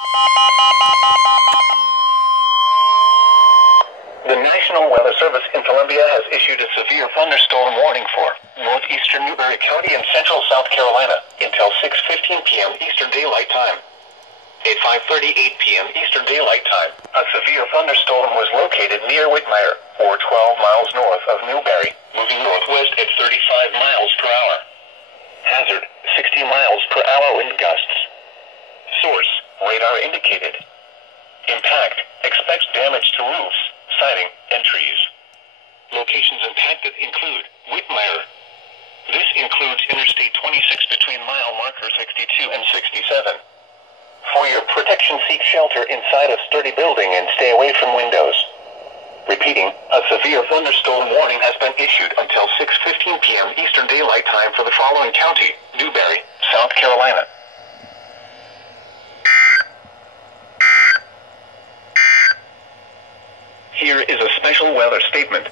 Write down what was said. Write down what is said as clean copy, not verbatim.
The National Weather Service in Columbia has issued a severe thunderstorm warning for northeastern Newberry County and central South Carolina until 6:15 p.m. Eastern Daylight Time. At 5:38 p.m. Eastern Daylight Time, a severe thunderstorm was located near Whitmire, or 12 miles north of Newberry, moving northwest at 35 miles per hour. Hazard, 60 miles per hour wind gusts. Source, radar indicated. Impact, expects damage to roofs, siding, and trees. Locations impacted include Whitmire. This includes Interstate 26 between mile marker 62 and 67. For your protection, seek shelter inside a sturdy building and stay away from windows. Repeating, a severe thunderstorm warning has been issued until 6:15 p.m. Eastern Daylight Time for the following county: Newberry, South Carolina. Here is a special weather statement.